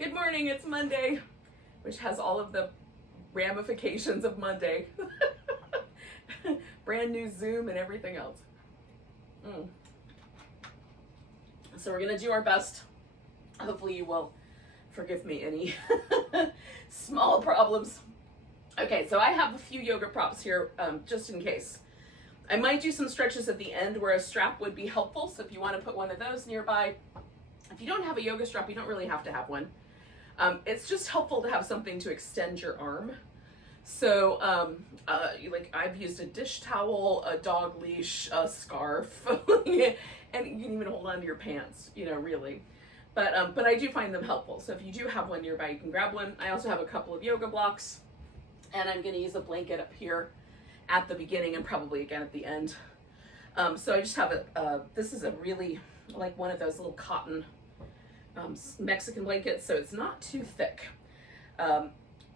Good morning, it's Monday, which has all of the ramifications of Monday. Brand new Zoom and everything else. So we're gonna do our best. Hopefully you will forgive me any small problems. Okay, so I have a few yoga props here, just in case. I might do some stretches at the end where a strap would be helpful, so if you want to put one of those nearby. If you don't have a yoga strap, you don't really have to have one. It's just helpful to have something to extend your arm. So, like I've used a dish towel, a dog leash, a scarf, and you can even hold on to your pants, really. But I do find them helpful. So if you do have one nearby, you can grab one. I also have a couple of yoga blocks, and I'm going to use a blanket up here at the beginning and probably again at the end. So I just have this is a really, like one of those little cotton Mexican blankets, so it's not too thick.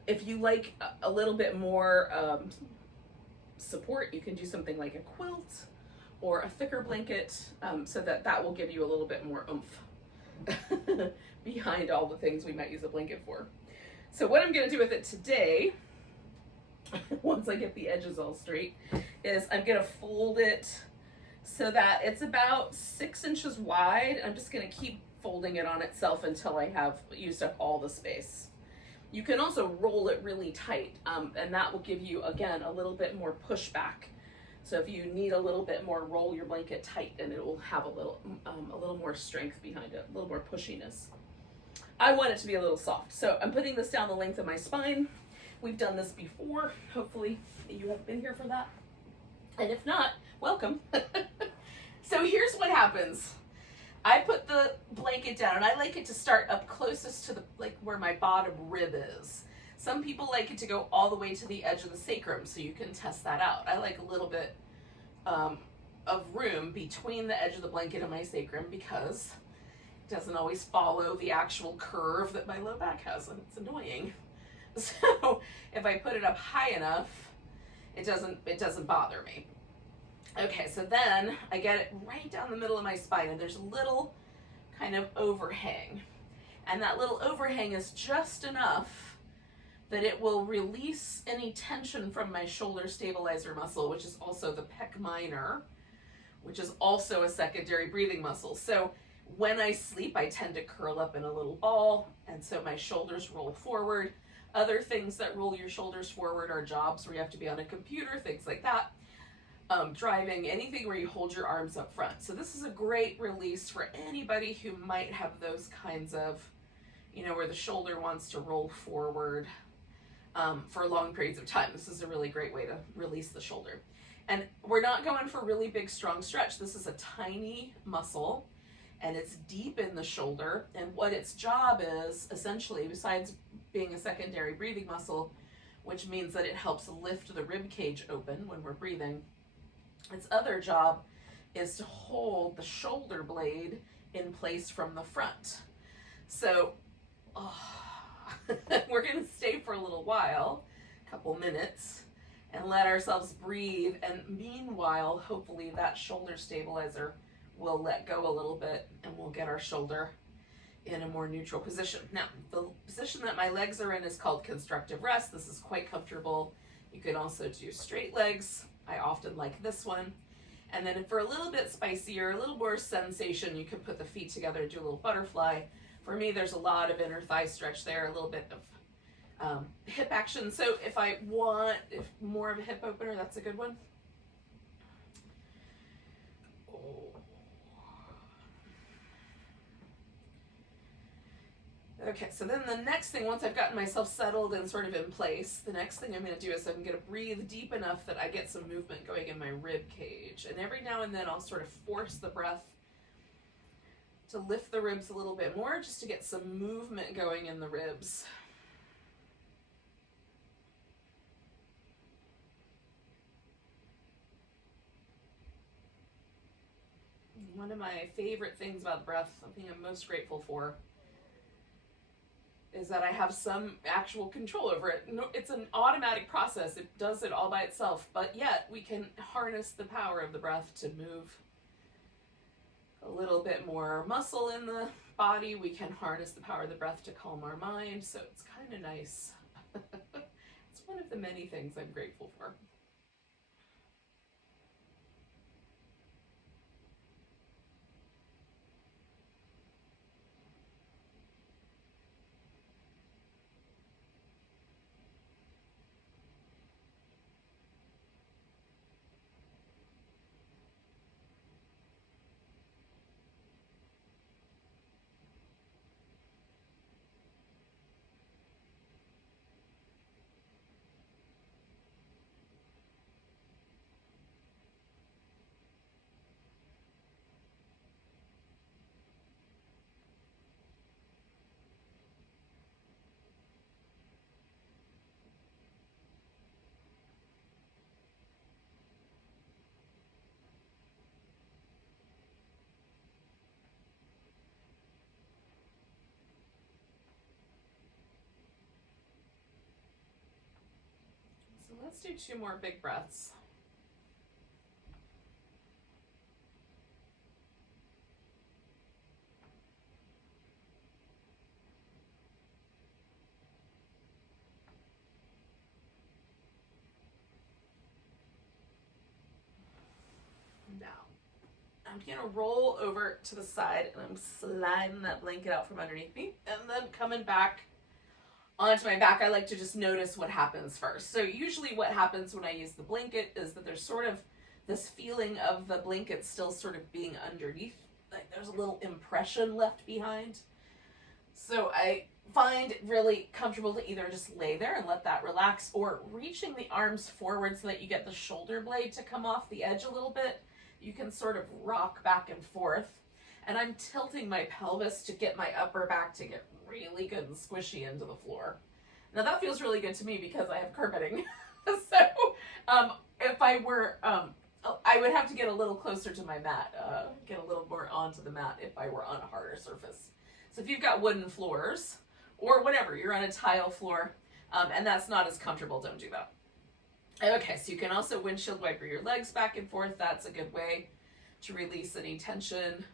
If you like a little bit more support, you can do something like a quilt or a thicker blanket, so that will give you a little bit more oomph behind all the things we might use a blanket for. So what I'm going to do with it today, once I get the edges all straight, is I'm going to fold it so that it's about 6 inches wide. I'm just going to keep folding it on itself until I have used up all the space. You can also roll it really tight, and that will give you, again, a little bit more pushback. So if you need a little bit more, roll your blanket tight and it will have a little more strength behind it, a little more pushiness. I want it to be a little soft. So I'm putting this down the length of my spine. We've done this before. Hopefully you have been here for that. And if not, welcome. So here's what happens. I put the blanket down, and I like it to start up closest to where my bottom rib is. Some people like it to go all the way to the edge of the sacrum, so you can test that out. I like a little bit of room between the edge of the blanket and my sacrum because it doesn't always follow the actual curve that my low back has, and it's annoying. So if I put it up high enough, it doesn't bother me. Okay, so then I get it right down the middle of my spine, and there's a little kind of overhang. And that little overhang is just enough that it will release any tension from my shoulder stabilizer muscle, which is also the pec minor, which is also a secondary breathing muscle. So when I sleep, I tend to curl up in a little ball, and so my shoulders roll forward. Other things that roll your shoulders forward are jobs where you have to be on a computer, things like that. Driving, anything where you hold your arms up front. So this is a great release for anybody who might have those kinds of, where the shoulder wants to roll forward for long periods of time. This is a really great way to release the shoulder. And we're not going for really big, strong stretch. This is a tiny muscle, and it's deep in the shoulder. And what its job is, essentially, besides being a secondary breathing muscle, which means that it helps lift the rib cage open when we're breathing, its other job is to hold the shoulder blade in place from the front. So we're going to stay for a little while, a couple minutes, and let ourselves breathe. And meanwhile, hopefully that shoulder stabilizer will let go a little bit, and we'll get our shoulder in a more neutral position. Now, the position that my legs are in is called constructive rest. This is quite comfortable. You can also do straight legs. I often like this one. And then for a little bit spicier, a little more sensation, you can put the feet together and do a little butterfly. For me, there's a lot of inner thigh stretch there, a little bit of hip action. So if I want more of a hip opener, that's a good one. Okay, so then the next thing, once I've gotten myself settled and sort of in place, the next thing I'm going to do is I'm going to breathe deep enough that I get some movement going in my rib cage. And every now and then I'll sort of force the breath to lift the ribs a little bit more, just to get some movement going in the ribs. One of my favorite things about the breath, something I'm most grateful for, is that I have some actual control over it. No, it's an automatic process. It does it all by itself, but yet we can harness the power of the breath to move a little bit more muscle in the body, we can harness the power of the breath to calm our mind. So it's kind of nice. It's one of the many things I'm grateful for. So let's do 2 more big breaths. Now, I'm gonna roll over to the side and I'm sliding that blanket out from underneath me and then coming back onto my back. I like to just notice what happens first. So usually what happens when I use the blanket is that there's sort of this feeling of the blanket still sort of being underneath. Like there's a little impression left behind. So I find it really comfortable to either just lay there and let that relax, or reaching the arms forward so that you get the shoulder blade to come off the edge a little bit. You can sort of rock back and forth. And I'm tilting my pelvis to get my upper back to get really good and squishy into the floor. Now that feels really good to me because I have carpeting. So if I were, I would have to get a little closer to my mat, get a little more onto the mat if I were on a harder surface. So if you've got wooden floors or whatever, you're on a tile floor and that's not as comfortable, don't do that. Okay, so you can also windshield wiper your legs back and forth. That's a good way to release any tension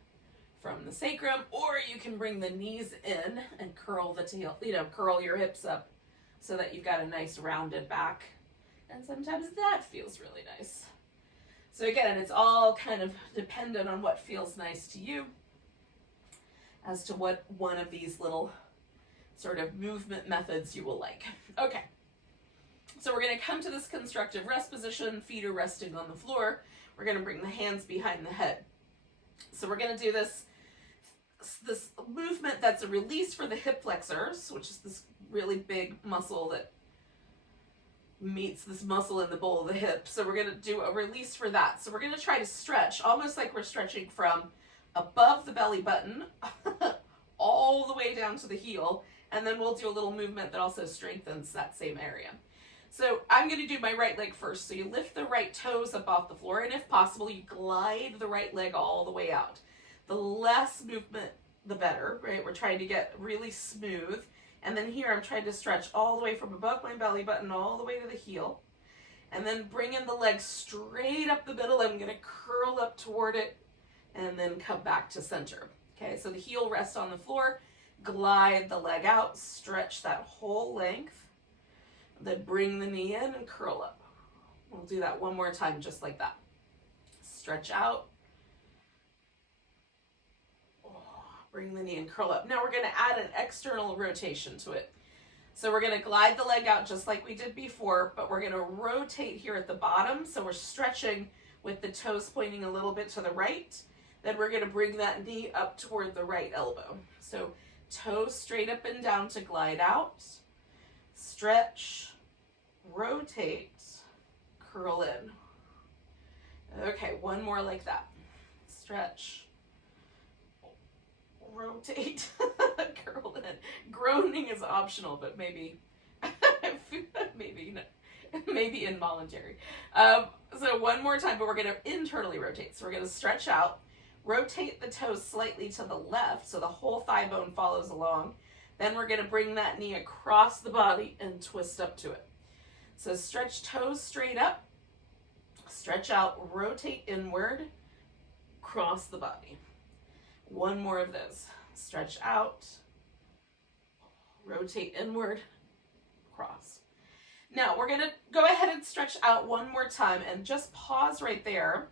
from the sacrum, or you can bring the knees in and curl the tail, curl your hips up so that you've got a nice rounded back. And sometimes that feels really nice. So again, it's all kind of dependent on what feels nice to you as to what one of these little sort of movement methods you will like. Okay. So we're going to come to this constructive rest position. Feet are resting on the floor. We're going to bring the hands behind the head. So we're going to do this movement that's a release for the hip flexors, which is this really big muscle that meets this muscle in the bowl of the hip. So we're going to do a release for that. So we're going to try to stretch almost like we're stretching from above the belly button all the way down to the heel. And then we'll do a little movement that also strengthens that same area. So I'm going to do my right leg first. So you lift the right toes up off the floor, and if possible, you glide the right leg all the way out. The less movement, the better, right? We're trying to get really smooth. And then here I'm trying to stretch all the way from above my belly button all the way to the heel. And then bring in the leg straight up the middle. I'm going to curl up toward it and then come back to center. Okay, so the heel rests on the floor. Glide the leg out, stretch that whole length. Then bring the knee in and curl up. We'll do that one more time, just like that. Stretch out. Bring the knee and curl up. Now we're going to add an external rotation to it. So we're going to glide the leg out just like we did before, but we're going to rotate here at the bottom. So we're stretching with the toes pointing a little bit to the right. Then we're going to bring that knee up toward the right elbow. So toes straight up and down to glide out. Stretch, rotate, curl in. Okay, one more like that. Stretch, rotate, curl in. Groaning is optional, but maybe maybe involuntary. So one more time, but we're going to internally rotate. So we're going to stretch out, rotate the toes slightly to the left so the whole thigh bone follows along. Then we're going to bring that knee across the body and twist up to it. So stretch toes straight up, stretch out, rotate inward, cross the body. One more of those. Stretch out, rotate inward, cross. Now we're gonna go ahead and stretch out one more time and just pause right there,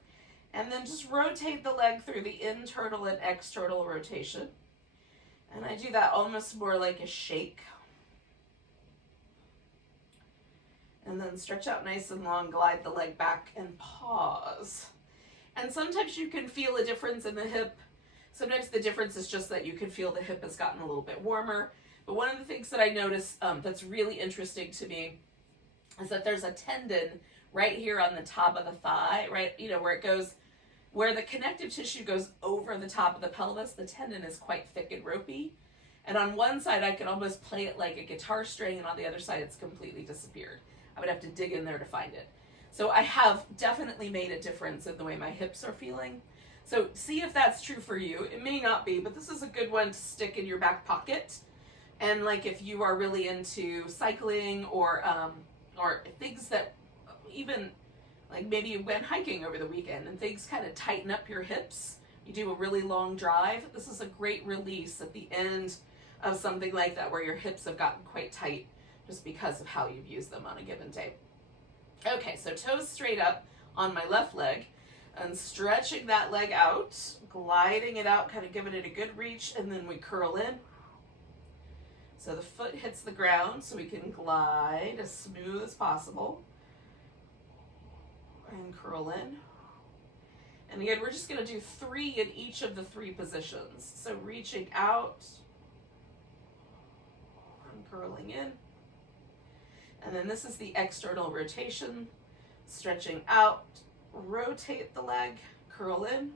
and then just rotate the leg through the internal and external rotation. And I do that almost more like a shake. And then stretch out nice and long, glide the leg back and pause. And sometimes you can feel a difference in the hip. Sometimes the difference is just that you can feel the hip has gotten a little bit warmer. But one of the things that I notice that's really interesting to me is that there's a tendon right here on the top of the thigh, right? You know, where it goes, where the connective tissue goes over the top of the pelvis, the tendon is quite thick and ropey. And on one side, I can almost play it like a guitar string, and on the other side, it's completely disappeared. I would have to dig in there to find it. So I have definitely made a difference in the way my hips are feeling. So see if that's true for you. It may not be, but this is a good one to stick in your back pocket. And like if you are really into cycling or things that even like maybe you went hiking over the weekend and things kind of tighten up your hips. You do a really long drive. This is a great release at the end of something like that where your hips have gotten quite tight just because of how you've used them on a given day. Okay, so toes straight up on my left leg and stretching that leg out, gliding it out, kind of giving it a good reach, and then we curl in. So the foot hits the ground so we can glide as smooth as possible and curl in. And again, we're just going to do 3 in each of the 3 positions. So reaching out and curling in. And then this is the external rotation, stretching out, rotate the leg, curl in,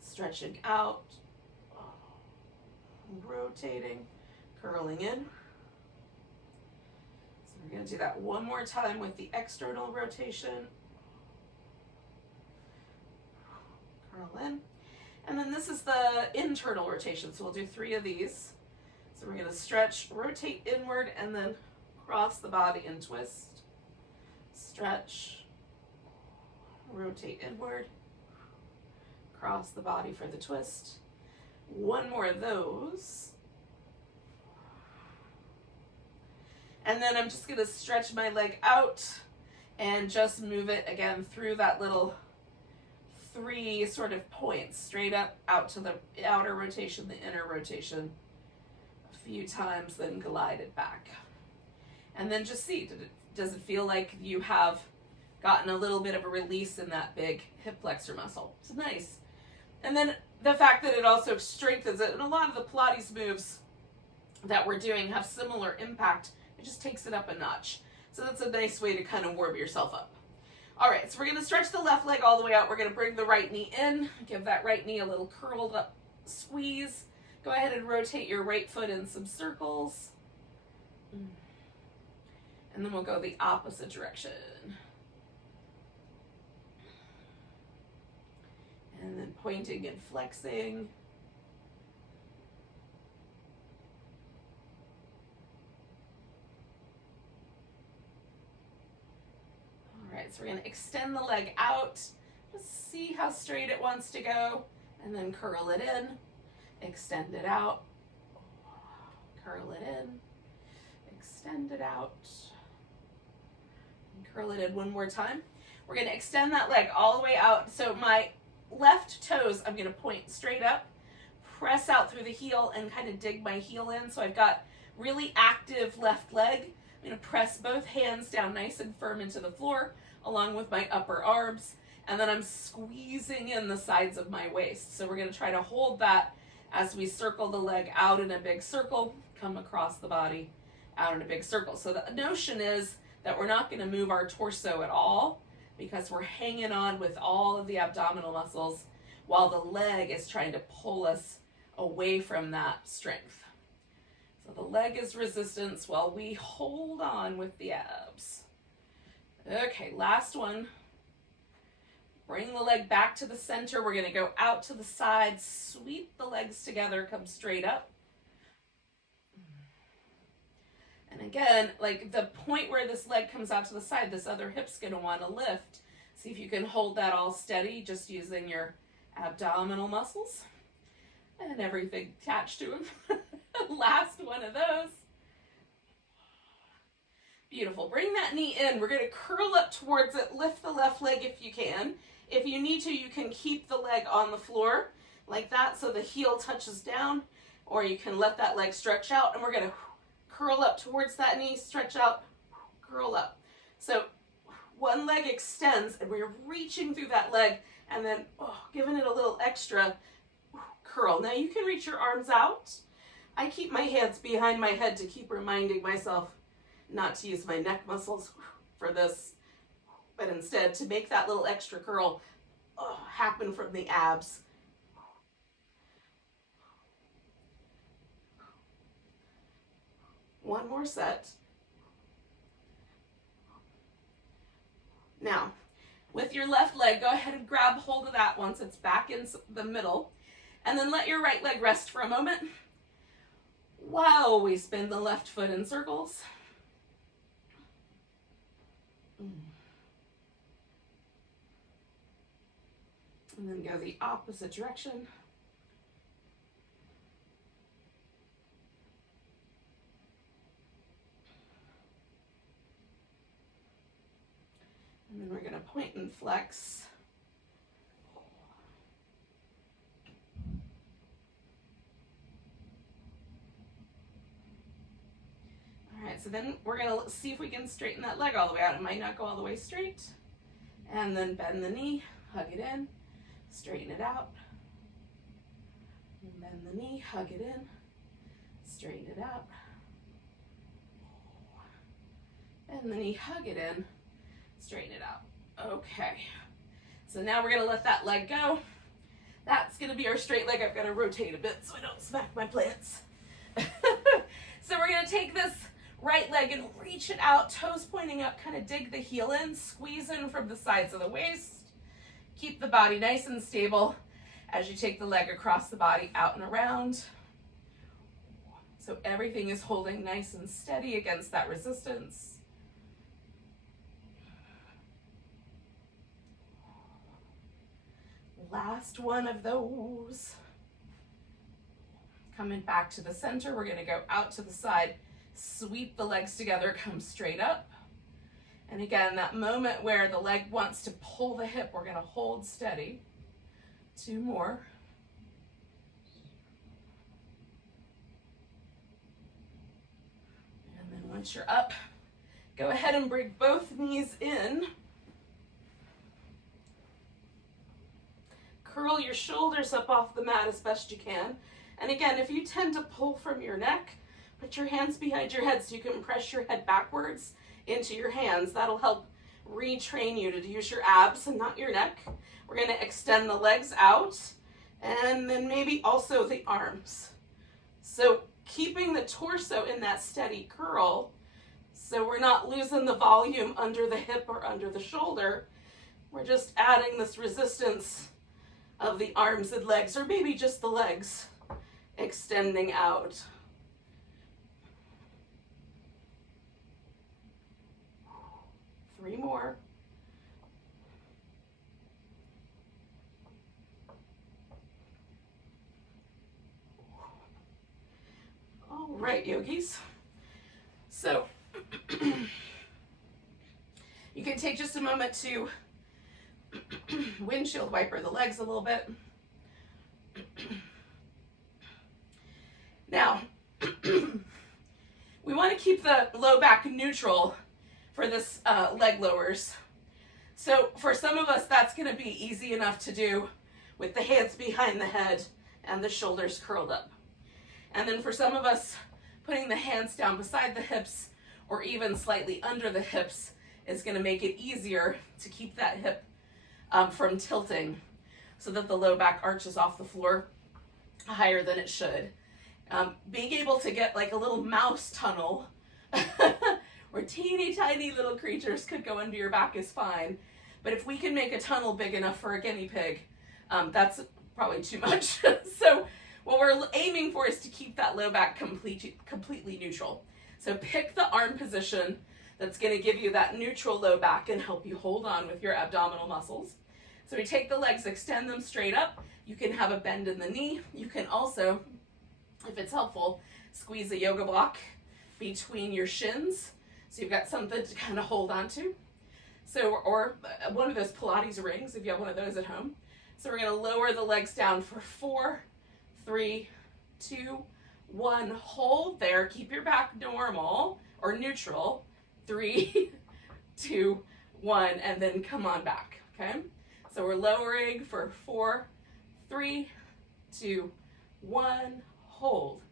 stretching out, rotating, curling in. So we're going to do that one more time with the external rotation, curl in. And then this is the internal rotation, so we'll do 3 of these. So we're going to stretch, rotate inward, and then cross the body and twist. Stretch, rotate inward, cross the body for the twist. One more of those. And then I'm just going to stretch my leg out and just move it again through that little 3 sort of points, straight up, out to the outer rotation, the inner rotation, a few times, then glide it back. And then just see, does it feel like you have gotten a little bit of a release in that big hip flexor muscle? It's nice. And then the fact that it also strengthens it, and a lot of the Pilates moves that we're doing have similar impact. It just takes it up a notch. So that's a nice way to kind of warm yourself up. All right, so we're going to stretch the left leg all the way out. We're going to bring the right knee in, give that right knee a little curled up squeeze. Go ahead and rotate your right foot in some circles. And then we'll go the opposite direction. And then pointing and flexing. All right, so we're going to extend the leg out. Just see how straight it wants to go. And then curl it in. Extend it out. Curl it in. Extend it out. And curl it in one more time. We're going to extend that leg all the way out. So my left toes, I'm going to point straight up, press out through the heel, and kind of dig my heel in. So I've got really active left leg. I'm going to press both hands down nice and firm into the floor, along with my upper arms. And then I'm squeezing in the sides of my waist. So we're going to try to hold that as we circle the leg out in a big circle, come across the body, out in a big circle. So the notion is that we're not going to move our torso at all, because we're hanging on with all of the abdominal muscles while the leg is trying to pull us away from that strength. So the leg is resistance while we hold on with the abs. Okay, last one. Bring the leg back to the center. We're going to go out to the side, sweep the legs together, come straight up. And again, like the point where this leg comes out to the side, this other hip's going to want to lift. See if you can hold that all steady, just using your abdominal muscles, and everything attached to them. Last one of those. Beautiful. Bring that knee in. We're going to curl up towards it. Lift the left leg if you can. If you need to, you can keep the leg on the floor like that so the heel touches down, or you can let that leg stretch out, and we're going to curl up towards that knee, stretch out, curl up. So one leg extends, and we're reaching through that leg, and then giving it a little extra curl. Now you can reach your arms out. I keep my hands behind my head to keep reminding myself not to use my neck muscles for this, but instead to make that little extra curl happen from the abs. One more set. Now, with your left leg, go ahead and grab hold of that once it's back in the middle, and then let your right leg rest for a moment while we spin the left foot in circles. And then go the opposite direction. And then we're going to point and flex. All right, so then we're going to see if we can straighten that leg all the way out. It might not go all the way straight. And then bend the knee, hug it in, straighten it out. And bend the knee, hug it in, straighten it out. Bend the knee, hug it in, straighten it out. Okay, so now we're going to let that leg go. That's going to be our straight leg. I've got to rotate a bit so I don't smack my plants. So we're going to take this right leg and reach it out, toes pointing up, kind of dig the heel in, squeeze in from the sides of the waist. Keep the body nice and stable as you take the leg across the body, out and around. So everything is holding nice and steady against that resistance. Last one of those. Coming back to the center, we're going to go out to the side, sweep the legs together, come straight up. And again, that moment where the leg wants to pull the hip, we're going to hold steady. Two more. And then once you're up, go ahead and bring both knees in. Curl your shoulders up off the mat as best you can. And again, if you tend to pull from your neck, put your hands behind your head so you can press your head backwards into your hands. That'll help retrain you to use your abs and not your neck. We're going to extend the legs out and then maybe also the arms. So keeping the torso in that steady curl so we're not losing the volume under the hip or under the shoulder. We're just adding this resistance of the arms and legs, or maybe just the legs extending out. Three more. All right, yogis. So you can take just a moment to windshield wiper the legs a little bit. Now, we want to keep the low back neutral for this leg lowers. So for some of us, that's going to be easy enough to do with the hands behind the head and the shoulders curled up. And then for some of us, putting the hands down beside the hips or even slightly under the hips is going to make it easier to keep that hip from tilting so that the low back arches off the floor higher than it should. Being able to get like a little mouse tunnel where teeny tiny little creatures could go under your back is fine. But if we can make a tunnel big enough for a guinea pig, that's probably too much. So what we're aiming for is to keep that low back completely neutral. So pick the arm position that's going to give you that neutral low back and help you hold on with your abdominal muscles. So we take the legs, extend them straight up. You can have a bend in the knee. You can also, if it's helpful, squeeze a yoga block between your shins. So you've got something to kind of hold on to. So, or one of those Pilates rings, if you have one of those at home. So we're gonna lower the legs down for 4, 3, 2, 1. Hold there, keep your back normal or neutral. 3, 2, 1, and then come on back, okay? So we're lowering for 4, 3, 2, 1, hold.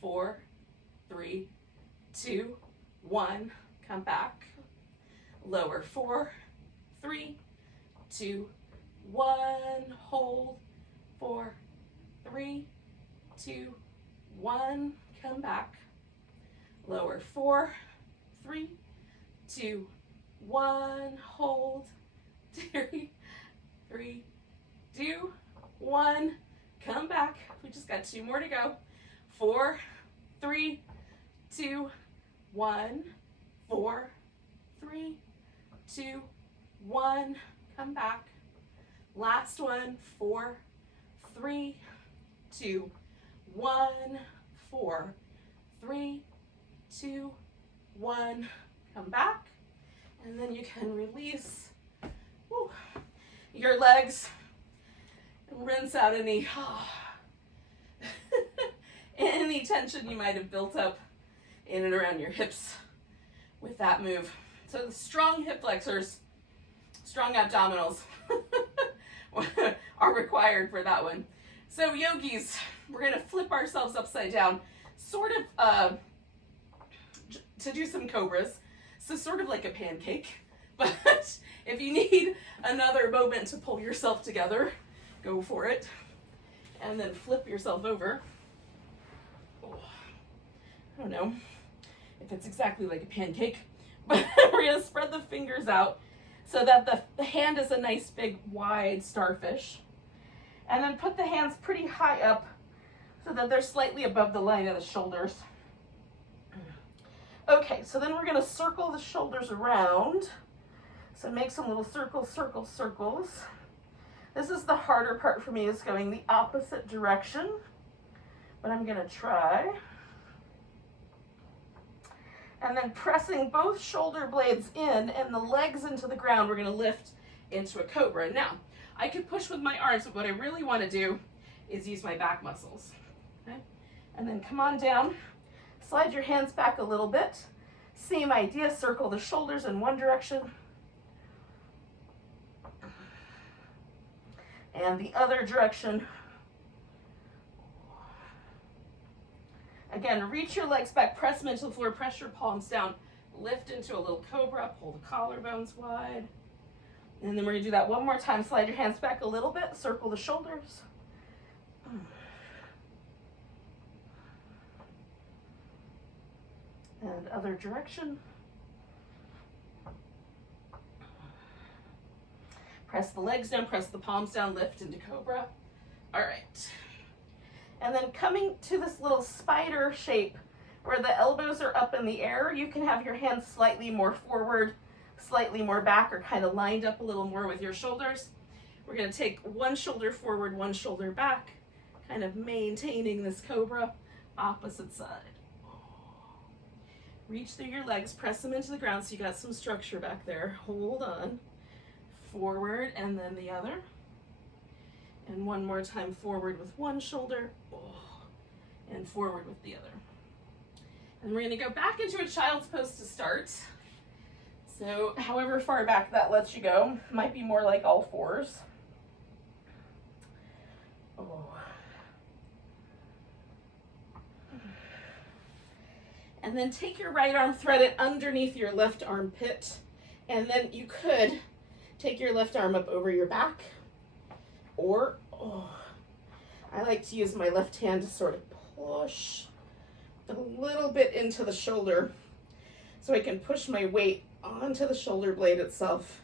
4, 3, 2, 1, come back. Lower, 4, 3, 2, 1, hold. 4, 3, 2, 1, come back. Lower, 4, 3, 2, 1, hold. 3, 2, 1, come back. We just got 2 more to go. 4, 3, 2, 1, 4, 3, 2, 1, come back. Last one, 4, 3, 2, 1, 4, 3, 2, 1, come back. And then you can release your legs and rinse out any any tension you might have built up in and around your hips with that move. So the strong hip flexors, strong abdominals are required for that one. So yogis, we're gonna flip ourselves upside down, sort of to do some cobras. So sort of like a pancake, but if you need another moment to pull yourself together, go for it. And then flip yourself over. I don't know if it's exactly like a pancake, but we're gonna spread the fingers out so that the hand is a nice big wide starfish. And then put the hands pretty high up so that they're slightly above the line of the shoulders. Okay, so then we're gonna circle the shoulders around. So make some little circles, circles, circles. This is the harder part for me, is going the opposite direction, but I'm gonna try. And then pressing both shoulder blades in and the legs into the ground, we're gonna lift into a cobra. Now, I could push with my arms, but what I really wanna do is use my back muscles, okay? And then come on down, slide your hands back a little bit. Same idea, circle the shoulders in one direction and the other direction. Again, reach your legs back, press them into the floor, press your palms down, lift into a little cobra, pull the collarbones wide. And then we're gonna do that one more time. Slide your hands back a little bit, circle the shoulders. And other direction. Press the legs down, press the palms down, lift into cobra. All right. And then coming to this little spider shape where the elbows are up in the air, you can have your hands slightly more forward, slightly more back, or kind of lined up a little more with your shoulders. We're gonna take one shoulder forward, one shoulder back, kind of maintaining this cobra, opposite side. Reach through your legs, press them into the ground so you got some structure back there. Hold on. Forward and then the other. And one more time, forward with one shoulder, and forward with the other. And we're gonna go back into a child's pose to start. So however far back that lets you go, might be more like all fours. And then take your right arm, thread it underneath your left armpit, and then you could take your left arm up over your back, or I like to use my left hand to sort of push a little bit into the shoulder so I can push my weight onto the shoulder blade itself.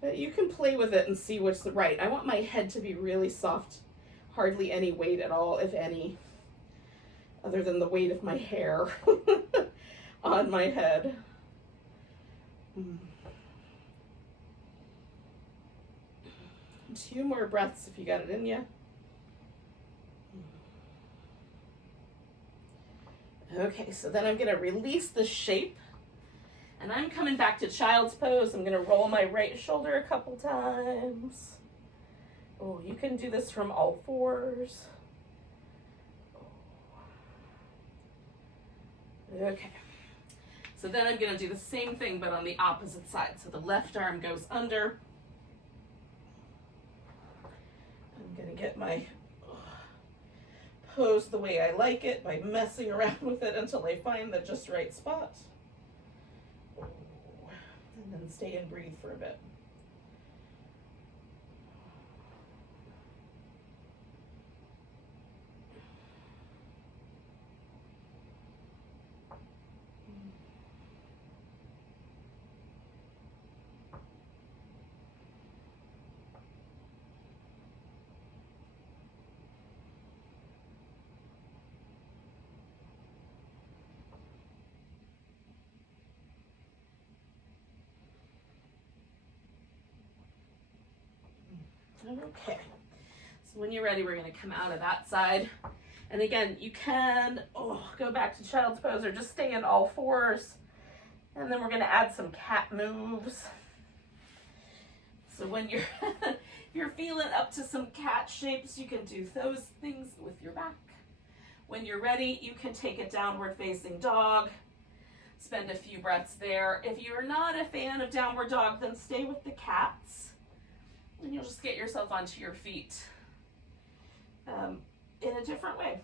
But you can play with it and see what's the right. I want my head to be really soft, hardly any weight at all, if any, other than the weight of my hair on my head. 2 more breaths if you got it in you. Okay, so then I'm gonna release the shape, and I'm coming back to child's pose. I'm gonna roll my right shoulder a couple times. Oh, you can do this from all fours. Okay, so then I'm gonna do the same thing, but on the opposite side. So the left arm goes under. I'm gonna get my pose the way I like it by messing around with it until I find the just right spot. And then stay and breathe for a bit. Okay, so when you're ready, we're going to come out of that side. And again, you can go back to child's pose or just stay in all fours. And then we're going to add some cat moves. So when you're you're feeling up to some cat shapes, you can do those things with your back. When you're ready, you can take a downward facing dog. Spend a few breaths there. If you're not a fan of downward dog, then stay with the cats. And you'll just get yourself onto your feet in a different way.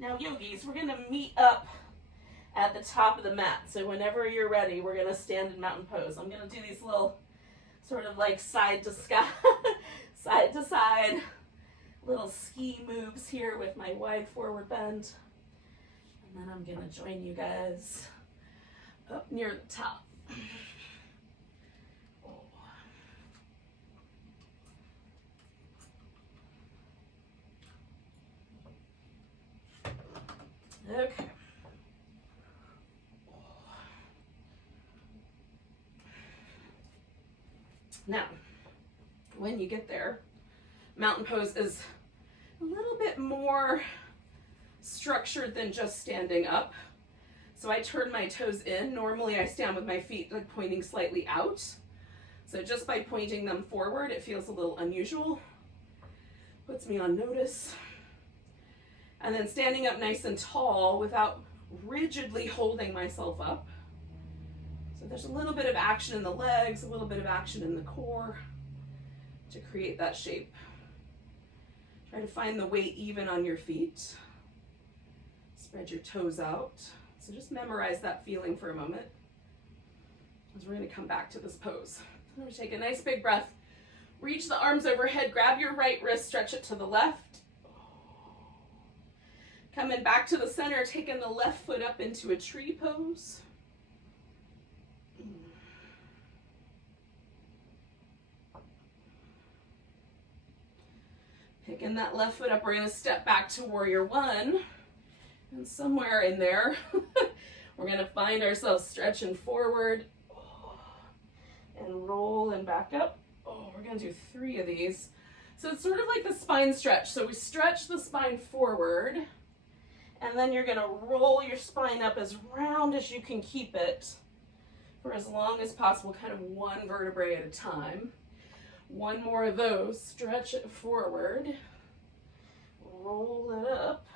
Now, yogis, we're going to meet up at the top of the mat. So whenever you're ready, we're going to stand in mountain pose. I'm going to do these little sort of like side to side little ski moves here with my wide forward bend. And then I'm going to join you guys up near the top. Okay. Now, when you get there, mountain pose is a little bit more structured than just standing up. So I turn my toes in. Normally I stand with my feet like pointing slightly out. So just by pointing them forward, it feels a little unusual. Puts me on notice. And then standing up nice and tall without rigidly holding myself up. So there's a little bit of action in the legs, a little bit of action in the core to create that shape. Try to find the weight even on your feet. Spread your toes out. So just memorize that feeling for a moment as we're going to come back to this pose. I'm going to take a nice big breath. Reach the arms overhead, grab your right wrist, stretch it to the left. Coming back to the center, taking the left foot up into a tree pose. Picking that left foot up, we're going to step back to warrior one. And somewhere in there, we're going to find ourselves stretching forward and roll and back up. We're going to do 3 of these. So it's sort of like the spine stretch. So we stretch the spine forward. And then you're going to roll your spine up as round as you can keep it for as long as possible, kind of 1 vertebrae at a time. 1 more of those. Stretch it forward. Roll it up.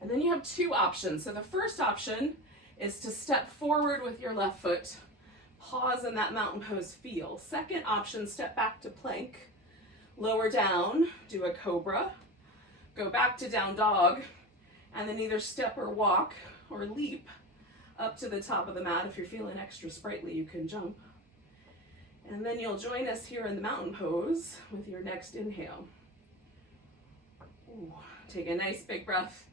And then you have 2 options. So the first option is to step forward with your left foot. Pause in that mountain pose feel. Second option, step back to plank. Lower down, do a cobra. Go back to down dog, and then either step or walk or leap up to the top of the mat. If you're feeling extra sprightly, you can jump. And then you'll join us here in the mountain pose with your next inhale. Ooh, take a nice big breath.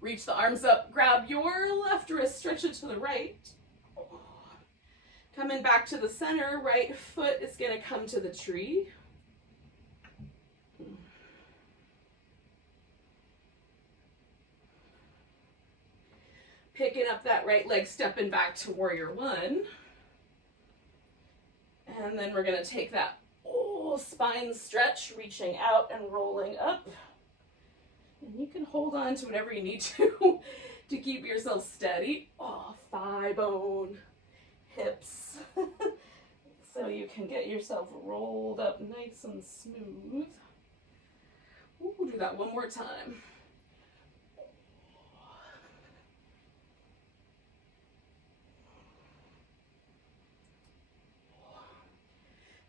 Reach the arms up, grab your left wrist, stretch it to the right. Coming back to the center, right foot is gonna come to the tree. Picking up that right leg, stepping back to warrior one. And then we're gonna take that spine stretch, reaching out and rolling up. And you can hold on to whatever you need to keep yourself steady. Thigh bone, hips. So you can get yourself rolled up nice and smooth. Ooh, do that one more time.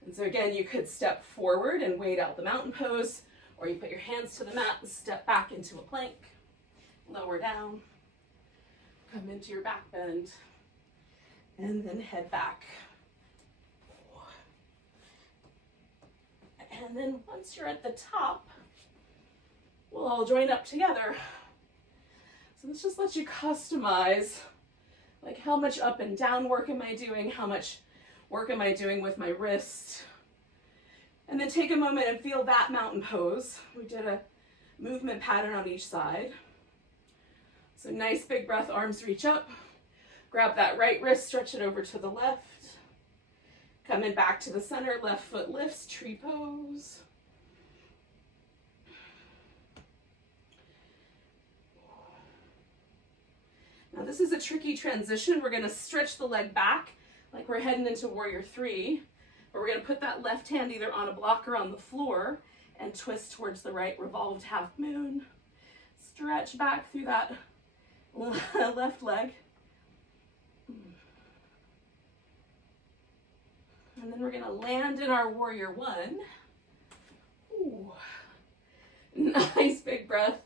And so again, you could step forward and wait out the mountain pose, or you put your hands to the mat and step back into a plank, lower down, come into your back bend, and then head back. And then once you're at the top, we'll all join up together. So this just lets you customize, like how much up and down work am I doing, how much work am I doing with my wrist? And then take a moment and feel that mountain pose. We did a movement pattern on each side. So nice big breath, arms reach up. Grab that right wrist, stretch it over to the left. Coming back to the center, left foot lifts, tree pose. Now this is a tricky transition. We're gonna stretch the leg back like we're heading into warrior three, but we're gonna put that left hand either on a block or on the floor and twist towards the right, revolved half moon. Stretch back through that left leg. And then we're gonna land in our warrior one. Ooh. Nice big breath.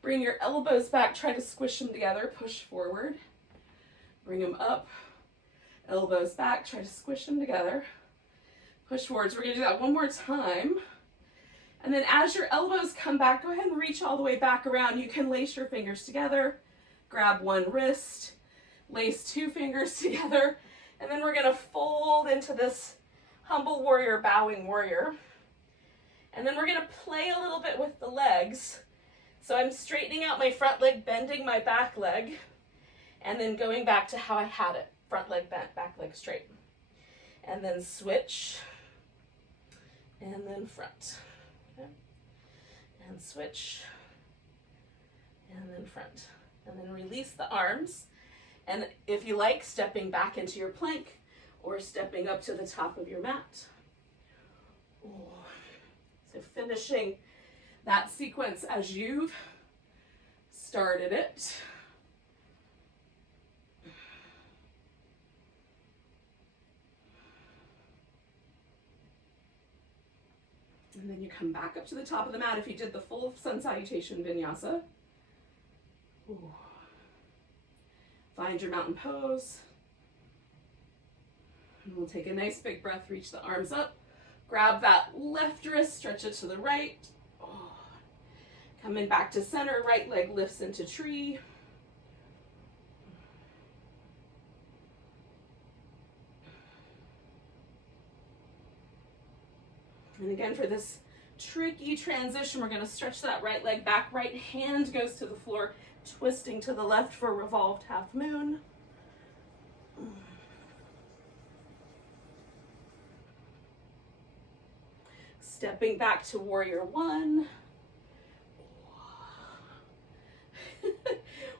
Bring your elbows back, try to squish them together, push forward. Bring them up. Elbows back, try to squish them together. Push forwards. We're gonna do that one more time. And then as your elbows come back, go ahead and reach all the way back around. You can lace your fingers together, grab one wrist, lace two fingers together, and then we're gonna fold into this humble warrior, bowing warrior. And then we're gonna play a little bit with the legs. So I'm straightening out my front leg, bending my back leg, and then going back to how I had it. Front leg bent, back leg straight. And then switch, and then front. Okay. And switch, and then front. And then release the arms. And if you like, stepping back into your plank or stepping up to the top of your mat. Ooh. So finishing that sequence as you've started it. And then you come back up to the top of the mat if you did the full sun salutation vinyasa. Ooh. Find your mountain pose. And we'll take a nice big breath, reach the arms up. Grab that left wrist, stretch it to the right. Oh. Coming back to center, right leg lifts into tree. And again, for this tricky transition, we're gonna stretch that right leg back, right hand goes to the floor, twisting to the left for revolved half moon. Stepping back to warrior one.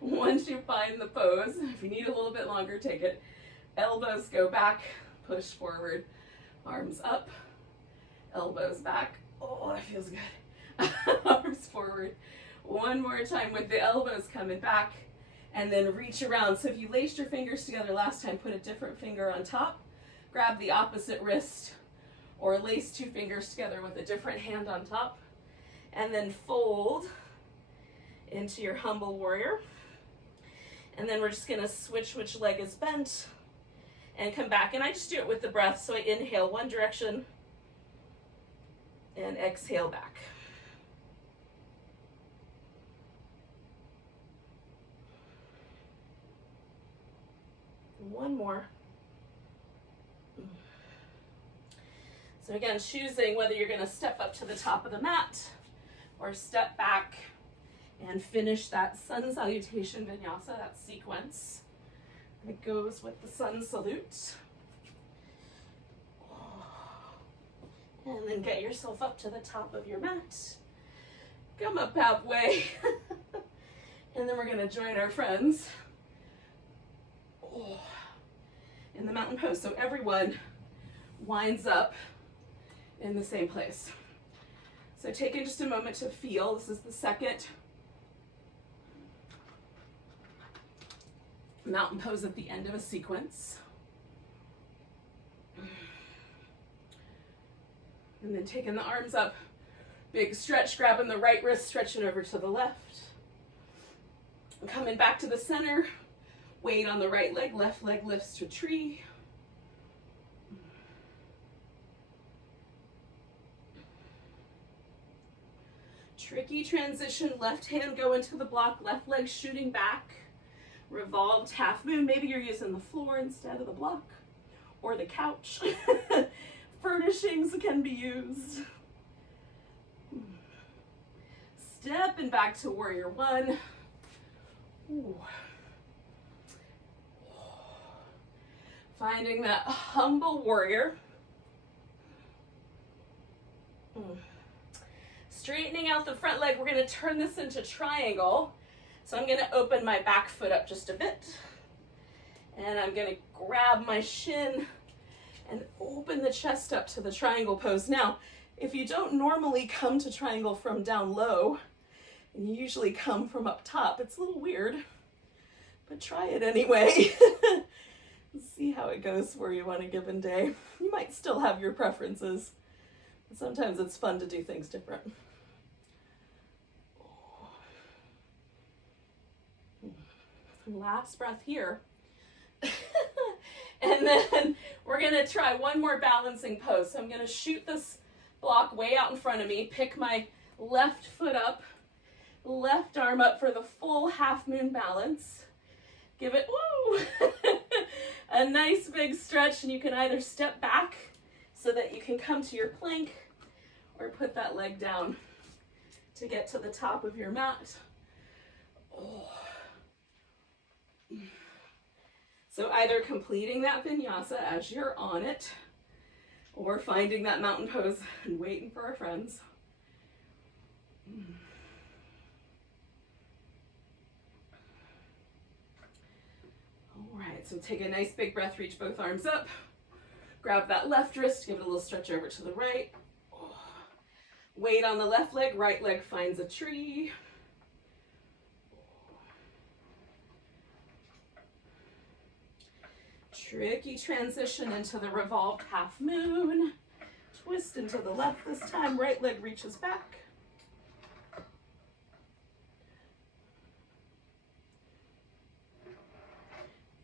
Once you find the pose, if you need a little bit longer, take it. Elbows go back, push forward, arms up. Elbows back. Oh, that feels good. Arms forward. One more time with the elbows coming back, and then reach around. So if you laced your fingers together last time, put a different finger on top, grab the opposite wrist, or lace two fingers together with a different hand on top, and then fold into your humble warrior. And then we're just gonna switch which leg is bent, and come back. And I just do it with the breath. So I inhale one direction and exhale back. One more. So again, choosing whether you're going to step up to the top of the mat or step back and finish that sun salutation vinyasa, that sequence that goes with the sun salute. And then get yourself up to the top of your mat. Come up halfway. And then we're going to join our friends in the mountain pose. So everyone winds up in the same place. So taking just a moment to feel. This is the second mountain pose at the end of a sequence. And then taking the arms up, big stretch, grabbing the right wrist, stretching over to the left. And coming back to the center, weight on the right leg, left leg lifts to tree. Tricky transition, left hand going to the block, left leg shooting back. Revolved half moon. Maybe you're using the floor instead of the block or the couch. Furnishings can be used. Stepping back to warrior one. Ooh. Finding that humble warrior. Straightening out the front leg. We're going to turn this into triangle. So I'm going to open my back foot up just a bit. And I'm going to grab my shin and open the chest up to the triangle pose. Now, if you don't normally come to triangle from down low, and you usually come from up top, it's a little weird, but try it anyway. See how it goes for you on a given day. You might still have your preferences, but sometimes it's fun to do things different. Last breath here. And then we're going to try one more balancing pose. So I'm going to shoot this block way out in front of me, pick my left foot up, left arm up for the full half moon balance. Give it, woo, a nice big stretch, and you can either step back so that you can come to your plank or put that leg down to get to the top of your mat. Oh. So either completing that vinyasa as you're on it, or finding that mountain pose and waiting for our friends. All right, so take a nice big breath, reach both arms up, grab that left wrist, give it a little stretch over to the right. Weight on the left leg, right leg finds a tree. Tricky transition into the revolved half moon. Twist into the left this time, right leg reaches back.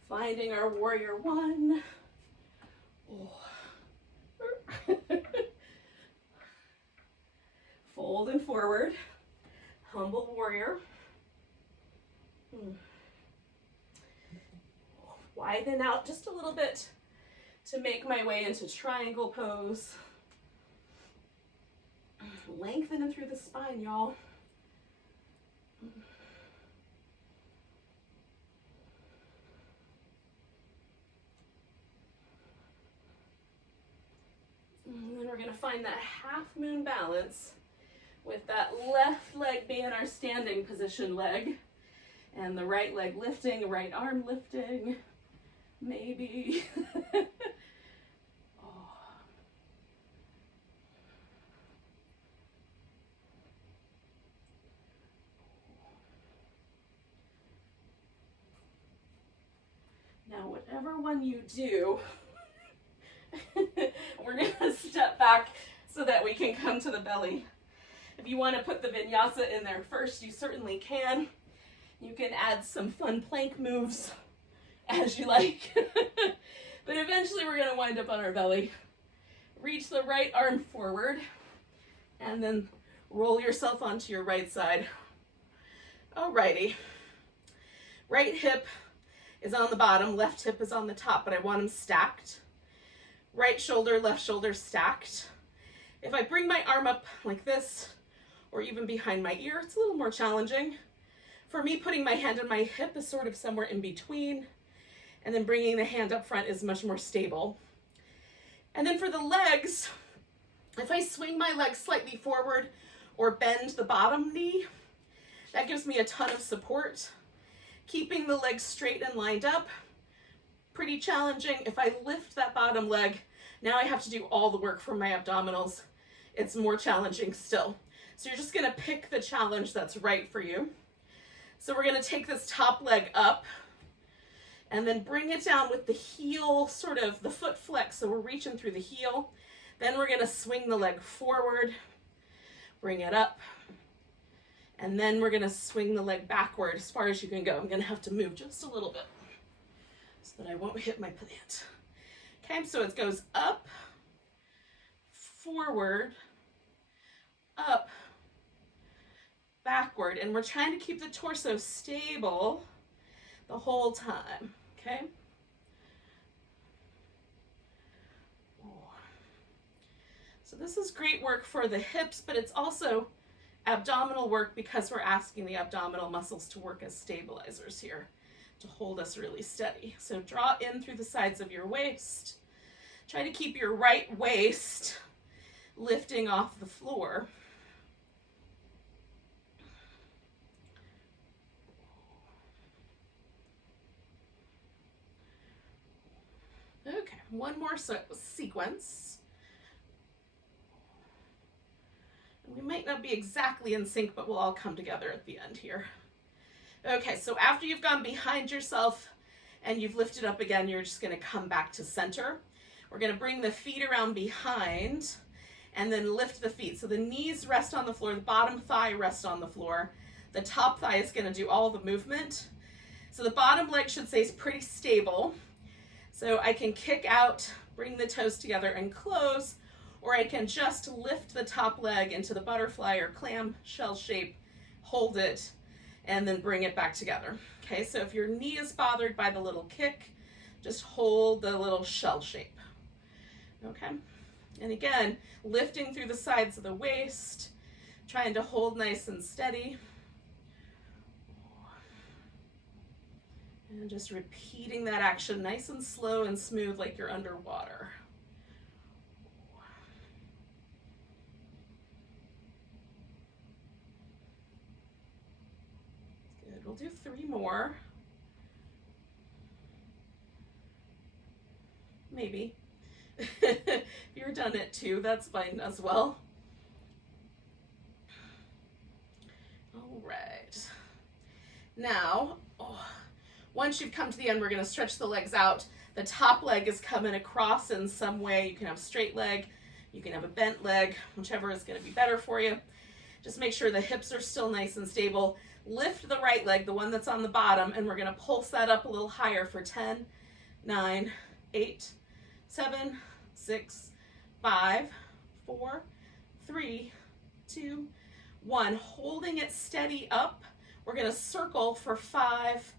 Finding our warrior one. Oh. Fold and forward, humble warrior. Widen out just a little bit to make my way into triangle pose. Lengthening through the spine, y'all. And then we're going to find that half moon balance with that left leg being our standing position leg and the right leg lifting, right arm lifting. Maybe. Oh. Now, whatever one you do, we're going to step back so that we can come to the belly. If you want to put the vinyasa in there first, you certainly can. You can add some fun plank moves as you like. But eventually we're gonna wind up on our belly. Reach the right arm forward and then roll yourself onto your right side. Alrighty. Right hip is on the bottom, left hip is on the top, but I want them stacked. Right shoulder, left shoulder stacked. If I bring my arm up like this, or even behind my ear, it's a little more challenging. For me, putting my hand on my hip is sort of somewhere in between, and then bringing the hand up front is much more stable. And then for the legs, if I swing my legs slightly forward or bend the bottom knee, that gives me a ton of support. Keeping the legs straight and lined up, pretty challenging. If I lift that bottom leg, now I have to do all the work for my abdominals. It's more challenging still. So you're just gonna pick the challenge that's right for you. So we're gonna take this top leg up and then bring it down with the heel, sort of the foot flex, so we're reaching through the heel. Then we're gonna swing the leg forward, bring it up, and then we're gonna swing the leg backward as far as you can go. I'm gonna have to move just a little bit so that I won't hit my plant. Okay, so it goes up, forward, up, backward, and we're trying to keep the torso stable the whole time, okay? So this is great work for the hips, but it's also abdominal work because we're asking the abdominal muscles to work as stabilizers here to hold us really steady. So draw in through the sides of your waist. Try to keep your right waist lifting off the floor. Okay, one more sequence. We might not be exactly in sync, but we'll all come together at the end here. Okay, so after you've gone behind yourself and you've lifted up again, you're just gonna come back to center. We're gonna bring the feet around behind and then lift the feet. So the knees rest on the floor, the bottom thigh rests on the floor. The top thigh is gonna do all the movement. So the bottom leg should stay pretty stable. So I can kick out, bring the toes together and close, or I can just lift the top leg into the butterfly or clam shell shape, hold it, and then bring it back together. Okay, so if your knee is bothered by the little kick, just hold the little shell shape. Okay, and again, lifting through the sides of the waist, trying to hold nice and steady. And just repeating that action nice and slow and smooth like you're underwater. Good, we'll do 3 more. Maybe. If you're done at 2, that's fine as well. All right. Now, once you've come to the end, we're going to stretch the legs out. The top leg is coming across in some way. You can have a straight leg, you can have a bent leg, whichever is going to be better for you. Just make sure the hips are still nice and stable. Lift the right leg, the one that's on the bottom, and we're going to pulse that up a little higher for 10, 9, 8, 7, 6, 5, 4, 3, 2, 1. Holding it steady up. We're going to circle for 5,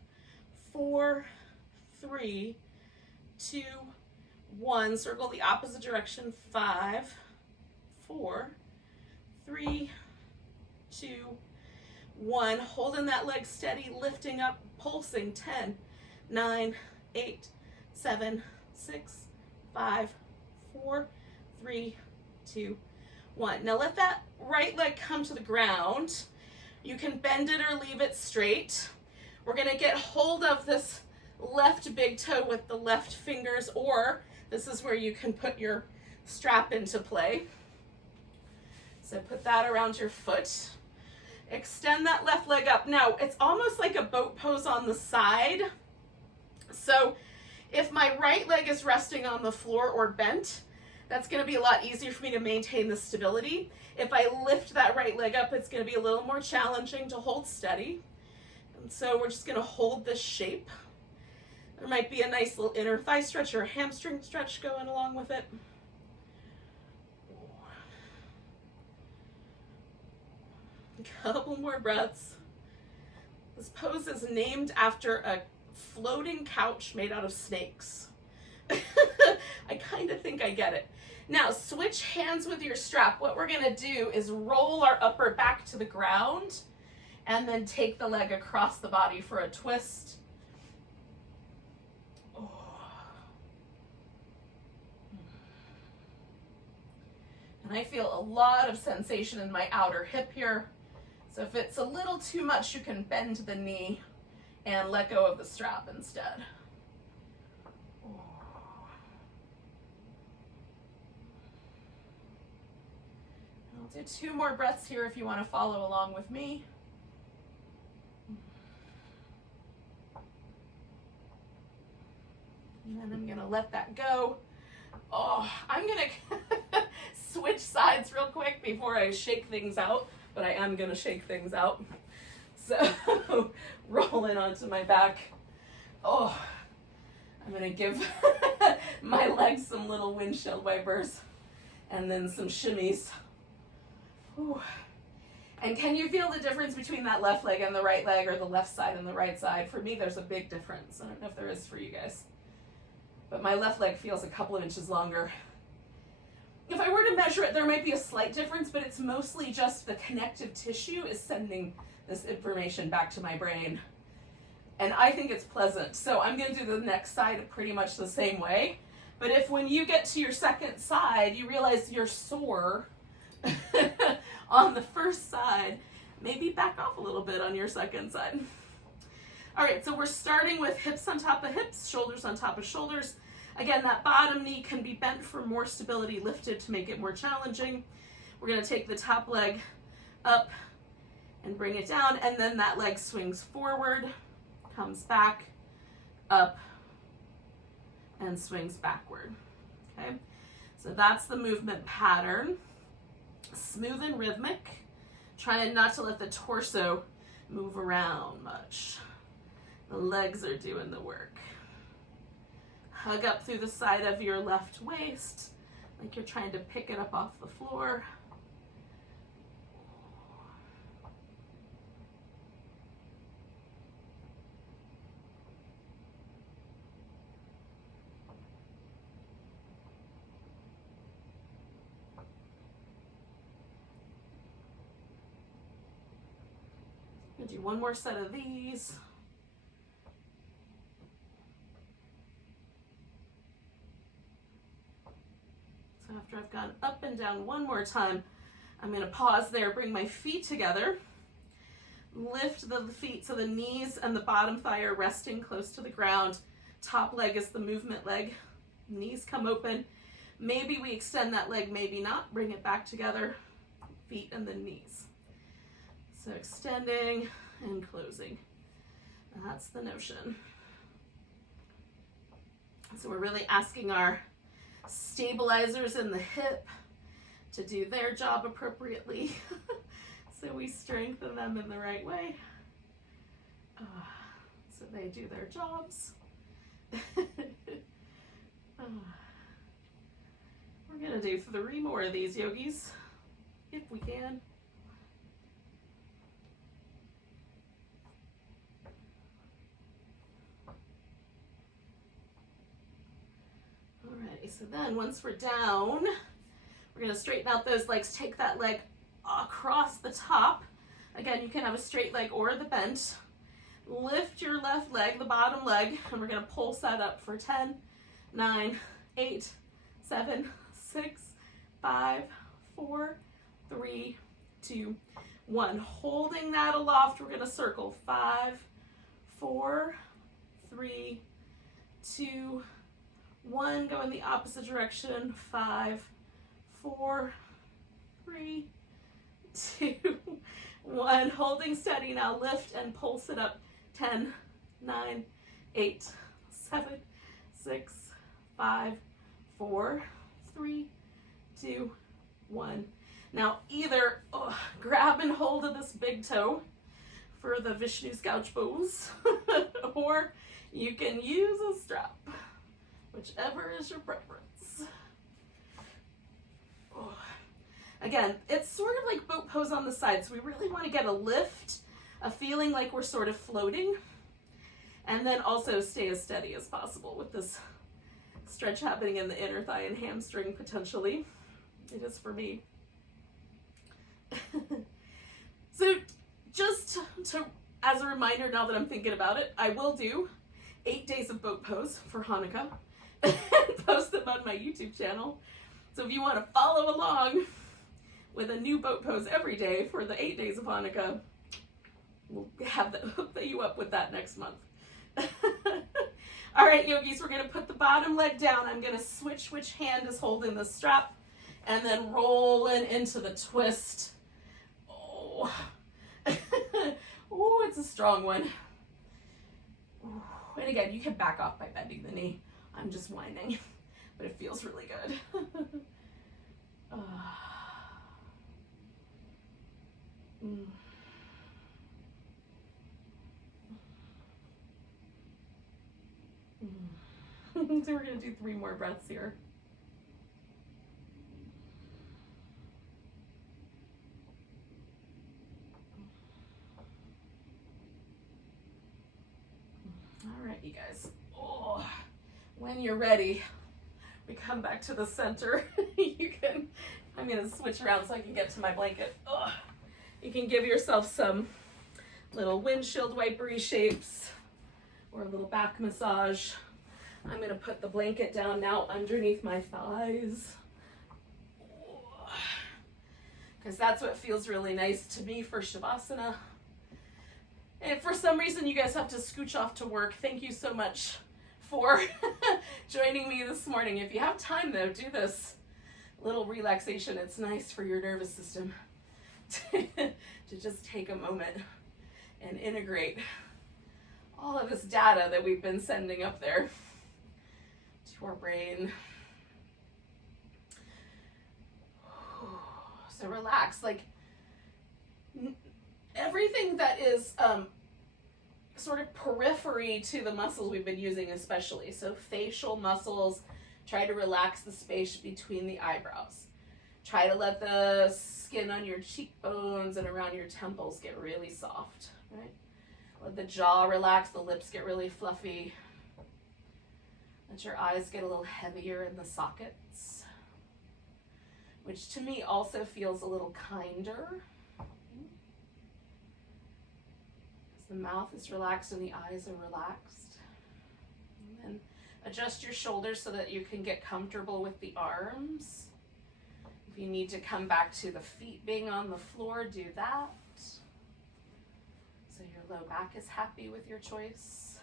4, 3, 2, 1. Circle the opposite direction. 5, 4, 3, 2, 1. Holding that leg steady, lifting up, pulsing. 10, 9, 8, 7, 6, 5, 4, 3, 2, 1. Now let that right leg come to the ground. You can bend it or leave it straight. We're going to get hold of this left big toe with the left fingers, or this is where you can put your strap into play. So put that around your foot. Extend that left leg up. Now, it's almost like a boat pose on the side. So if my right leg is resting on the floor or bent, that's going to be a lot easier for me to maintain the stability. If I lift that right leg up, it's going to be a little more challenging to hold steady. And so we're just going to hold this shape. There might be a nice little inner thigh stretch or a hamstring stretch going along with it. A couple more breaths. This pose is named after a floating couch made out of snakes. I kind of think I get it. Now switch hands with your strap. What we're gonna do is roll our upper back to the ground and then take the leg across the body for a twist. Oh. And I feel a lot of sensation in my outer hip here. So if it's a little too much, you can bend the knee and let go of the strap instead. I'll do 2 more breaths here if you want to follow along with me. And then I'm going to let that go. Oh, I'm going to switch sides real quick before I shake things out, but I am going to shake things out. So rolling onto my back. Oh, I'm going to give my legs some little windshield wipers and then some shimmies. Ooh. And can you feel the difference between that left leg and the right leg, or the left side and the right side? For me, there's a big difference. I don't know if there is for you guys. But my left leg feels a couple of inches longer. If I were to measure it, there might be a slight difference, but it's mostly just the connective tissue is sending this information back to my brain. And I think it's pleasant. So I'm going to do the next side pretty much the same way. But if when you get to your second side, you realize you're sore on the first side, maybe back off a little bit on your second side. All right, so we're starting with hips on top of hips, shoulders on top of shoulders. Again, that bottom knee can be bent for more stability, lifted to make it more challenging. We're going to take the top leg up and bring it down, and then that leg swings forward, comes back, up, and swings backward. Okay, so that's the movement pattern. Smooth and rhythmic, trying not to let the torso move around much. The legs are doing the work. Hug up through the side of your left waist, like you're trying to pick it up off the floor. I'm gonna do one more set of these. So after I've gone up and down one more time, I'm going to pause there, bring my feet together, lift the feet so the knees and the bottom thigh are resting close to the ground. Top leg is the movement leg. Knees come open. Maybe we extend that leg, maybe not. Bring it back together, feet and then knees. So extending and closing. That's the notion. So we're really asking our stabilizers in the hip to do their job appropriately. So we strengthen them in the right way. So they do their jobs. We're gonna do 3 more of these, yogis, if we can. Alrighty, so then once we're down, we're gonna straighten out those legs, take that leg across the top. Again, you can have a straight leg or the bent. Lift your left leg, the bottom leg, and we're gonna pulse that up for 10, 9, 8, 7, 6, 5, 4, 3, 2, 1. Holding that aloft, we're gonna circle 5, 4, 3, 2, 1. Go in the opposite direction. 5, 4, 3, 2, 1. Holding steady. Now lift and pulse it up. 10, 9, 8, 7, 6, 5, 4, 3, 2, 1. Now either grab and hold of this big toe for the Vishnu Couch pose, or You can use a strap, whichever is your preference. Oh. Again, it's sort of like boat pose on the side, so we really want to get a lift, a feeling like we're sort of floating, and then also stay as steady as possible with this stretch happening in the inner thigh and hamstring potentially. It is for me. So just to, as a reminder, now that I'm thinking about it, I will do 8 days of boat pose for Hanukkah and post them on my YouTube channel. So if you want to follow along with a new boat pose every day for the 8 days of Hanukkah, we'll hook you up with that next month. All right, yogis, we're going to put the bottom leg down. I'm going to switch which hand is holding the strap and then rolling into the twist. Oh, oh, it's a strong one. Ooh. And again, you can back off by bending the knee. I'm just whining, but it feels really good. So we're going to do 3 more breaths here. All right, you guys. Oh, when you're ready, we come back to the center. I'm going to switch around so I can get to my blanket. Oh, you can give yourself some little windshield wipery shapes or a little back massage. I'm going to put the blanket down now underneath my thighs, because that's what feels really nice to me for Shavasana. If for some reason you guys have to scooch off to work, thank you so much for joining me this morning. If you have time though, do this little relaxation. It's nice for your nervous system to just take a moment and integrate all of this data that we've been sending up there to our brain. So relax, like everything that is sort of periphery to the muscles we've been using especially. So facial muscles, try to relax the space between the eyebrows. Try to let the skin on your cheekbones and around your temples get really soft, right? Let the jaw relax, the lips get really fluffy. Let your eyes get a little heavier in the sockets, which to me also feels a little kinder. The mouth is relaxed and the eyes are relaxed. And then adjust your shoulders so that you can get comfortable with the arms. If you need to come back to the feet being on the floor, do that. So your low back is happy with your choice.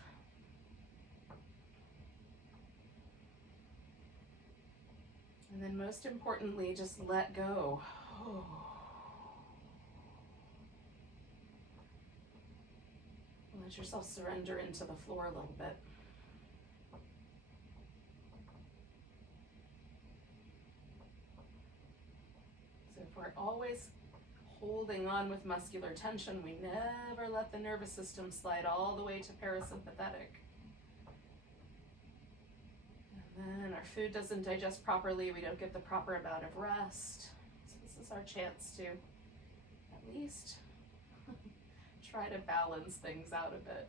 And then most importantly, just let go. Oh. Let yourself surrender into the floor a little bit. So if we're always holding on with muscular tension, we never let the nervous system slide all the way to parasympathetic. And then our food doesn't digest properly, we don't get the proper amount of rest. So this is our chance to at least try to balance things out a bit.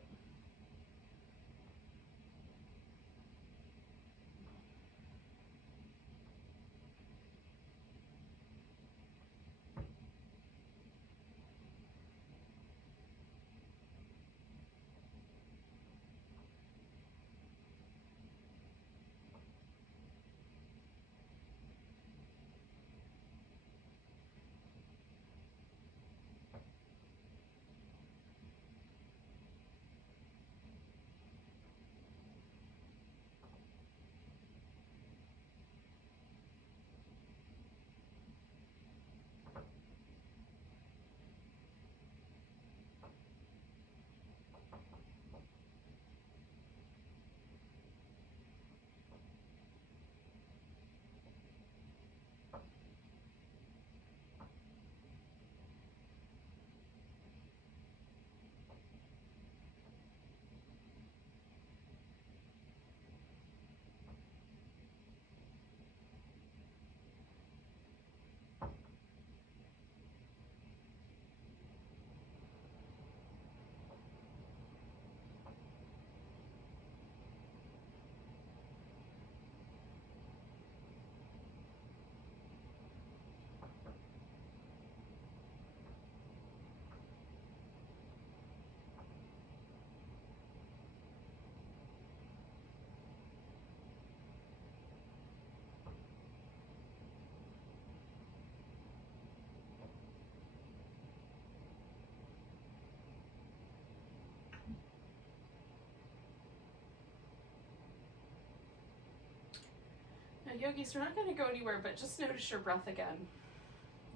yogis, we're not going to go anywhere, but just notice your breath again.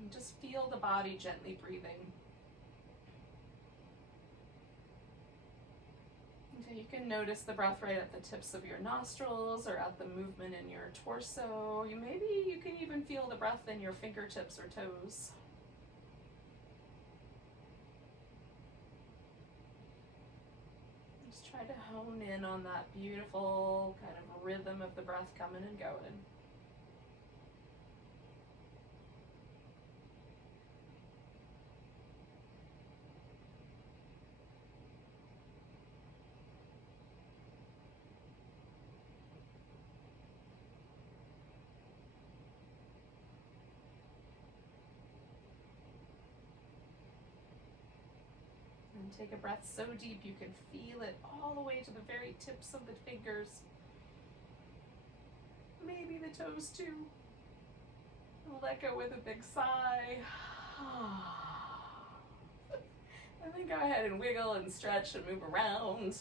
And just feel the body gently breathing. Okay, you can notice the breath right at the tips of your nostrils or at the movement in your torso. Maybe you can even feel the breath in your fingertips or toes. Just try to hone in on that beautiful kind of rhythm of the breath coming and going. And take a breath so deep you can feel it all the way to the very tips of the fingers. Maybe the toes too. Let go with a big sigh. And then go ahead and wiggle and stretch and move around.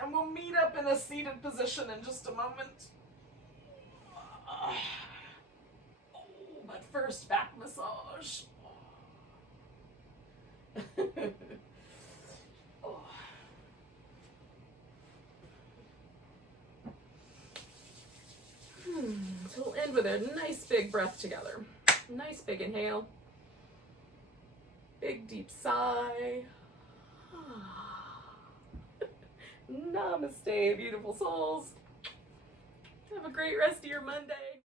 And we'll meet up in a seated position in just a moment. But first, back massage. So we'll end with a nice big breath together. Nice big inhale. Big deep sigh. Namaste, beautiful souls. Have a great rest of your Monday.